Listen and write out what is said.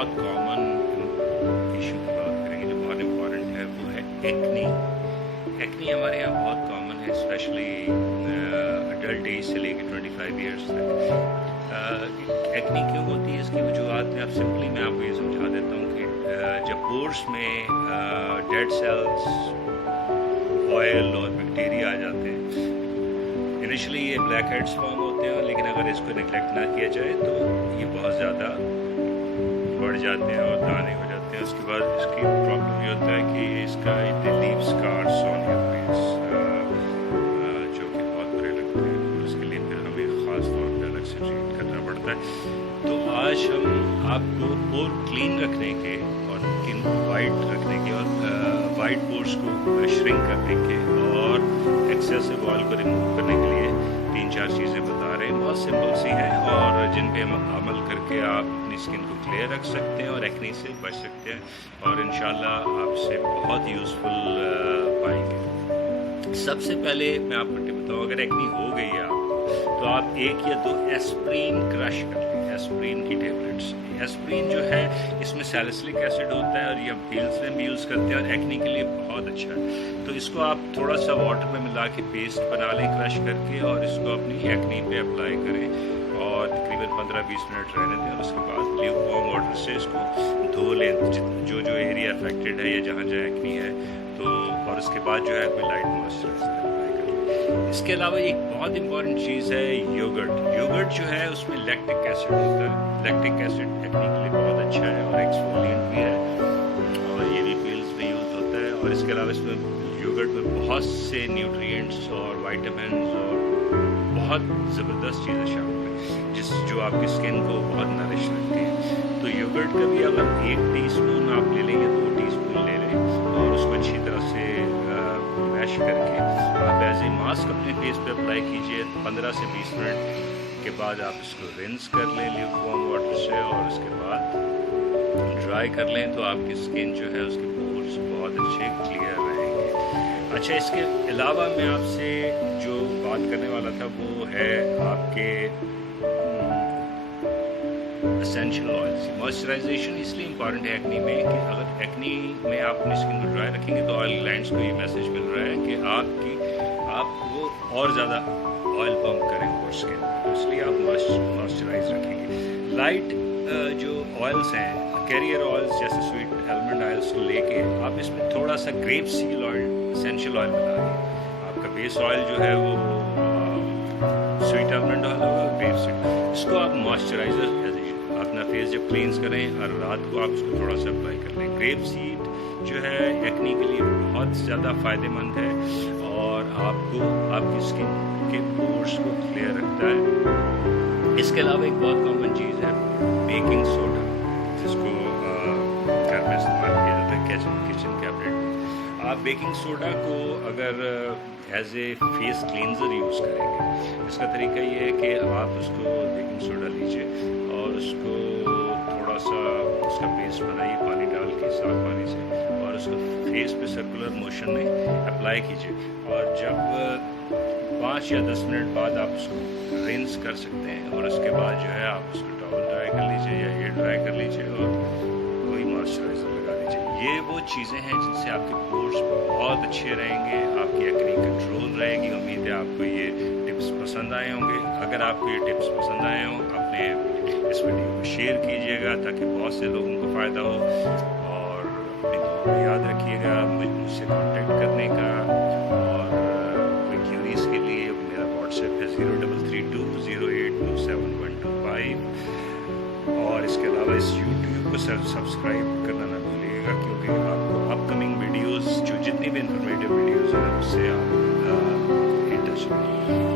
बहुत common issue की बात करेंगे जो बहुत इम्पोर्टेंट है, वो है एक्नी। एक्नी हमारे यहाँ बहुत कॉमन है, स्पेशली अडल्ट एज से लेकर 25 ईयर्स तक। एक्नी क्यों होती है, इसकी वजूहत में अब सिंपली मैं आपको ये समझा देता हूँ कि जब पोर्स में डेड सेल्स, ऑयल और बैक्टीरिया आ जाते हैं, इनिशियली ये ब्लैक हेड्स फॉर्म होते हैं, लेकिन अगर इसको निगलेक्ट ना किया जाए तो ये बहुत ज़्यादा बढ़ जाते हैं और दाने हो जाते हैं। उसके बाद इसकी प्रॉब्लम ये होता है कि इसका it leaves scars on your face, जो कि बहुत बुरे लगते हैं। उसके लिए फिर हमें ख़ास तौर पर अलग से ट्रीट करना पड़ता है। तो आज हम आपको पोर क्लीन रखने के और स्किन वाइट रखने के और वाइट पोर्स को श्रिंक करने के और एक्सेसिव ऑयल को रिमूव करने के लिए 3-4 चीज़ें बता रहे हैं। बहुत सिंपल सी हैं और जिन पे हम अमल करके आप अपनी स्किन को क्लियर रख सकते हैं और एक्ने से बच सकते हैं और इंशाल्लाह आपसे बहुत यूज़फुल पाएंगे। सबसे पहले मैं आपको टिप बताऊँ, अगर एक्ने हो गई है आपको तो आप 1 या 2 एस्प्रीन क्रश कर लें, एस्प्रीन की टेबलेट्स। एस्प्रीन जो है इसमें सैलिसिलिक एसिड होता है और ये हम पील्स में भी यूज़ करते हैं और एक्ने के लिए बहुत अच्छा है। तो इसको आप थोड़ा सा वाटर में मिला के पेस्ट बना लें क्रश करके और इसको अपनी एक्ने पे अप्लाई करें और तकरीबन 15-20 मिनट रहने दें और उसके बाद ल्यूकवार्म वाटर से इसको धो लें जो जो एरिया अफेक्टेड है या जहाँ जहाँ एक्ने है, तो और उसके बाद जो है कोई लाइट मॉइस्चराइजर अप्लाई करें। इसके अलावा एक बहुत इंपॉर्टेंट चीज़ है योगर्ट। योगर्ट जो है उसमें लैक्टिक एसिड होता है। लैक्टिक एसिड एक्ने के लिए बहुत अच्छा है और एक्सफोलिएंट भी है और ये भी पील्स में यूज़ होता है। और इसके अलावा इसमें योगर्ट में बहुत से न्यूट्रिएंट्स और विटामिन्स और बहुत ज़बरदस्त चीज़ें शामिल हैं जो आपकी स्किन को बहुत नरिश रखती है। तो योगर्ट का भी अगर 1 टीस्पून आप ले लें या 2 टीस्पून ले लें और उसको अच्छी तरह से मैश करके आप एज ए मास्क अपने फेस पे अप्लाई कीजिए। 15 से 20 मिनट के बाद आप इसको रिंस कर लें ल्यूकवार्म वाटर से और उसके बाद ड्राई कर लें, तो आपकी स्किन जो है उसके पोर्स बहुत अच्छे क्लियर रहेंगे। अच्छा, इसके अलावा मैं आपसे जो बात करने वाला था वो है आपके एसेंशियल ऑयल्स। मॉइस्चराइजेशन इसलिए इंपॉर्टेंट है एक्ने में कि अगर एक्ने में आप अपनी स्किन को ड्राई रखेंगे तो ऑयल ग्लैंड्स को ये मैसेज मिल रहा है कि आप वो और ज़्यादा ऑयल पंप करें ऊपर स्किन, तो इसलिए आप मॉइस्चराइज रखेंगे। लाइट जो ऑयल्स हैं, कैरियर ऑयल्स जैसे स्वीट आलमंड ऑयल्स को लेके आप इसमें थोड़ा सा grape seed oil, essential oil मिला दें। आपका बेस ऑयल जो है वो स्वीट आलमंड ऑयल होगा, ग्रेप सीड। इसको आप मॉइस्चराइजर अपना फेस जब क्लींस करें और रात को आप इसको थोड़ा सा अप्लाई कर लें। ग्रेप सीड जो है एक्ने के लिए बहुत ज़्यादा फ़ायदेमंद है और आपको आपकी स्किन के पोर्स को क्लियर रखता है। इसके अलावा एक बहुत कॉमन चीज़ है बेकिंग सोडा, जिसको घर में इस्तेमाल किया जाता है किचन कैबिनेट। आप बेकिंग सोडा को अगर as a face cleanser use करेंगे, इसका तरीका ये है कि आप उसको बेकिंग सोडा लीजिए और उसको थोड़ा सा उसका पेस्ट बनाइए पानी डाल के, साफ पानी से, और उसको फेस पे सर्कुलर मोशन में अप्लाई कीजिए और जब 5 या 10 मिनट बाद आप उसको रिंस कर सकते हैं और उसके बाद जो है आप उसको टॉवल ड्राई कर लीजिए या हेयर ड्राई कर लीजिए और कोई मॉइस्चराइजर लगा दीजिए। ये वो चीज़ें हैं जिनसे आपके पोर्स बहुत अच्छे रहेंगे, आपकी एक्ने कंट्रोल रहेगी। उम्मीद है आपको ये टिप्स पसंद आए होंगे। अगर आपको ये टिप्स पसंद आए हों, अपने इस वीडियो को शेयर कीजिएगा ताकि बहुत से लोगों को फ़ायदा हो और अपनी दुआ में याद रखिएगा मुझसे कांटेक्ट करने का। और कोई क्यूरीज के लिए मेरा व्हाट्सएप है 0332082725 और इसके अलावा इस यूट्यूब को सब्सक्राइब करना ना भूलिएगा, क्योंकि आपको अपकमिंग वीडियोस जो जितनी भी इंफॉर्मेटिव वीडियोस हैं उससे आप इन टच रहेंगे।